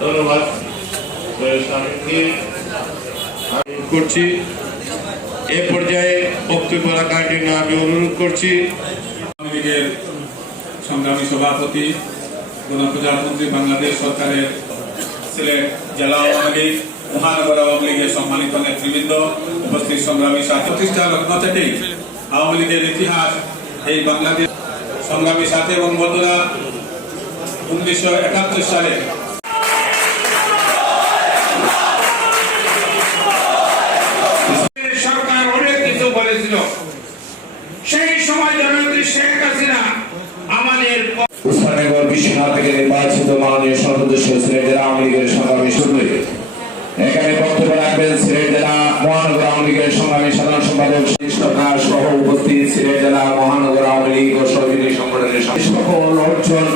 ধন্যবাদ। করছি, এ পর্যায়ে বক্তব্য রাখার জন্য আমি অনুরোধ করছি, আওয়ামী সংগ্রামী সভাপতি, গণপ্রজাতন্ত্রী বাংলাদেশ সরকারের সিলেট জেলা আওয়ামী লীগ, মহানগর আওয়ামী লীগের সম্মানিত নেতৃবৃন্দ, উপস্থিত সংগ্রামী সাথী প্রতিষ্ঠা লগ্ন থেকেই আওয়ামী লীগের ইতিহাস এই বাংলাদেশ সংগ্রামী সাথী এবং বন্ধুরা উনিশশো একাত্তর সালে। সরকার অনেক কিছু বলেছিল। সেই সময় জননেত্রী শেখ হাসিনা আমাদের এখানে বক্তব্য রাখবেন সিলেট মহানগর আওয়ামী লীগের সংগ্রামী মহানগর আওয়ামী সংগঠনের অর্জন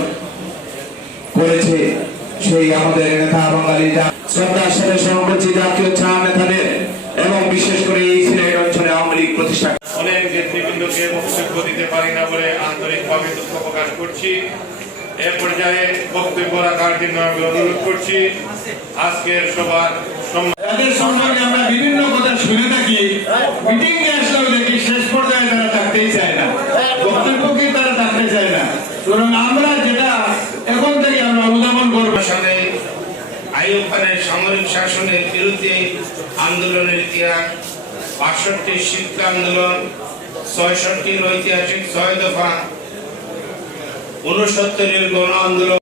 সেই আমাদের নেতা বাঙালি শ্রদ্ধার সাথে স্মরণ জাতীয় চার নেতাদের এবং বিশেষ করে এই সিলেট অঞ্চলে আওয়ামী লীগ প্রতিষ্ঠা অনেক নেতৃবৃন্দকে বক্তব্য দিতে পারি না বলে আন্তরিকভাবে দুঃখ প্রকাশ করছি। এ পর্যায়ে বক্তব্য রাখার জন্য আমি অনুরোধ করছি। আজকের সবার সম্মান তাদের সম্পর্কে আমরা বিভিন্ন কথা শুনে থাকি মিটিং এ আসলেও দেখি শেষ পর্যায়ে তারা থাকতেই চায় না বক্তব্যকে তারা থাকতে চায় না সুতরাং আমরা যেটা এখন থেকে আমরা অনুধাবন করব সাথে খানের সামরিক শাসনের বিরুদ্ধে আন্দোলনের ইতিহাস, বাষট্টি শিক্ষা আন্দোলন ছয়ষট্টির ঐতিহাসিক ছয় দফা উনসত্তরের গণ আন্দোলন।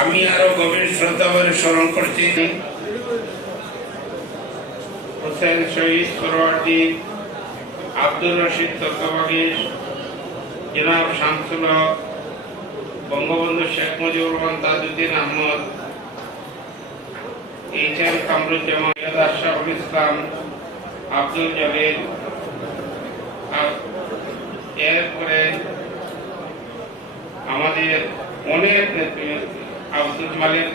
আমি আরও গভীর স্মরণ করছি। শহীদ আব্দুর রশিদ তত্ত্বাবধায়ক জনাব শামসুল হক, বঙ্গবন্ধু শেখ মুজিবুর রহমান তাজউদ্দিন আহমদ, এইচ এম কামরুজ্জামান আশরাফুল ইসলাম, আব্দুল জলিল। এরপরে আমাদের অনেক নেতৃত্ব, আব্দুল মালিক